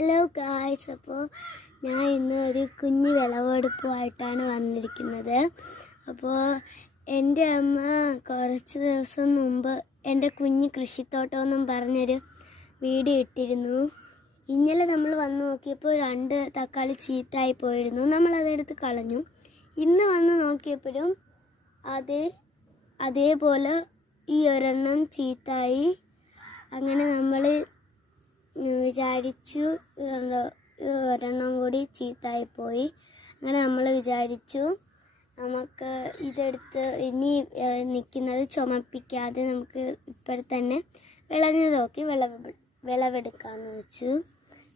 Hello guys, അപ്പോൾ ഞാൻ ഇന്ന് ഒരു കുഞ്ഞു വിളവെടുപ്പുമായിട്ടാണ് വന്നിരിക്കുന്നത്. അപ്പോൾ എൻ്റെ അമ്മ കുറച്ച് ദിവസം മുമ്പ് എൻ്റെ കുഞ്ഞ് കൃഷിത്തോട്ടമെന്നും പറഞ്ഞൊരു വീഡിയോ ഇട്ടിരുന്നു. ഇന്നലെ നമ്മൾ വന്ന് നോക്കിയപ്പോൾ 2 തക്കാളി ചീത്തായി പോയിരുന്നു. നമ്മളതെടുത്ത് കളഞ്ഞു. ഇന്ന് വന്ന് നോക്കിയപ്പോഴും അതേപോലെ ഈ ഒരെണ്ണം ചീത്തായി. അങ്ങനെ നമ്മൾ വിചാരിച്ചു ഒരെണ്ണം കൂടി ചീത്തായിപ്പോയി. അങ്ങനെ നമ്മൾ വിചാരിച്ചു നമുക്ക് ഇതെടുത്ത് ഇനി നിൽക്കുന്നത് ചുമപ്പിക്കാതെ നമുക്ക് ഇപ്പോഴത്തന്നെ വിളഞ്ഞു നോക്കി വിളവെടുക്കാമെന്ന് വെച്ചു.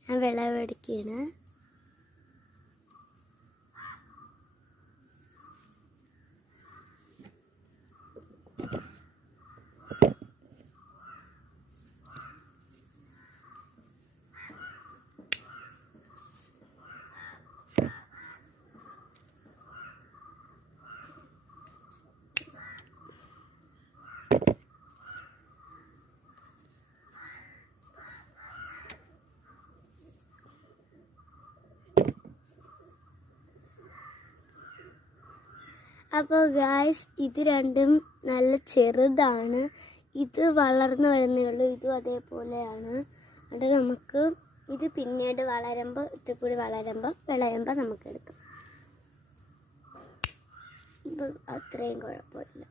ഞാൻ വിളവെടുക്കുകയാണ്. അപ്പോൾ ഗായ്സ്, ഇത് രണ്ടും നല്ല ചെറുതാണ്. ഇത് വളർന്നു വരുന്നേ ഉള്ളൂ. ഇതും അതേപോലെയാണ്. അത് നമുക്ക് ഇത് പിന്നീട് വളരുമ്പോൾ ഇത് കൂടി വിളയുമ്പോൾ നമുക്ക് എടുക്കാം. ഇത് അത്രയും കുഴപ്പമില്ല.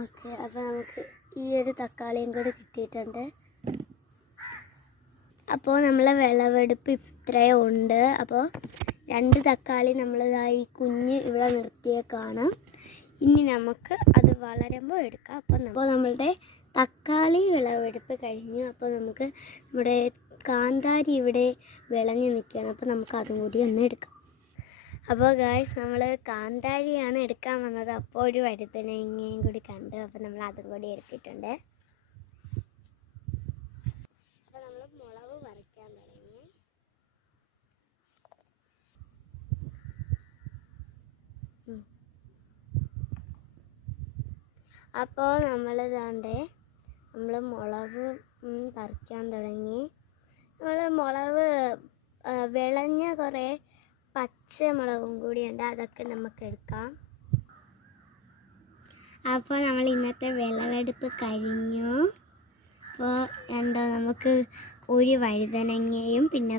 ഓക്കെ, അപ്പോൾ നമുക്ക് ഈ ഒരു തക്കാളിയും കൂടി കിട്ടിയിട്ടുണ്ട്. അപ്പോൾ നമ്മളെ വിളവെടുപ്പ് ഇത്രയും ഉണ്ട്. അപ്പോൾ 2 തക്കാളി നമ്മളിതായി കുഞ്ഞ് ഇവിടെ നിർത്തിയേക്കാണ്. ഇനി നമുക്ക് അത് വളരുമ്പോൾ എടുക്കാം. അപ്പോൾ നമ്മളുടെ തക്കാളി വിളവെടുപ്പ് കഴിഞ്ഞു. അപ്പോൾ നമുക്ക് നമ്മുടെ കാന്താരി ഇവിടെ വിളഞ്ഞ് നിൽക്കുകയാണ്. അപ്പോൾ നമുക്ക് അതും കൂടി ഒന്ന് എടുക്കാം. അപ്പോൾ ഗായ്സ്, നമ്മൾ കാന്താരിയാണ് എടുക്കാൻ വന്നത്. അപ്പോൾ ഒരു വഴുതനങ്ങയും കൂടി കണ്ടു. അപ്പോൾ നമ്മൾ അതും കൂടി എടുത്തിട്ടുണ്ട്. അപ്പോൾ നമ്മൾ മുളക് പറിക്കാൻ തുടങ്ങി. അപ്പോൾ നമ്മൾ മുളക് പറിക്കാൻ തുടങ്ങി. നമ്മൾ മുളക് വിളഞ്ഞ കുറേ പച്ചമുളകും കൂടിയുണ്ട്. അതൊക്കെ നമുക്ക് എടുക്കാം. അപ്പോൾ നമ്മൾ ഇന്നത്തെ വിളവെടുപ്പ് കഴിഞ്ഞു. അപ്പോൾ നമുക്ക് ഒരു വഴുതനങ്ങയും പിന്നെ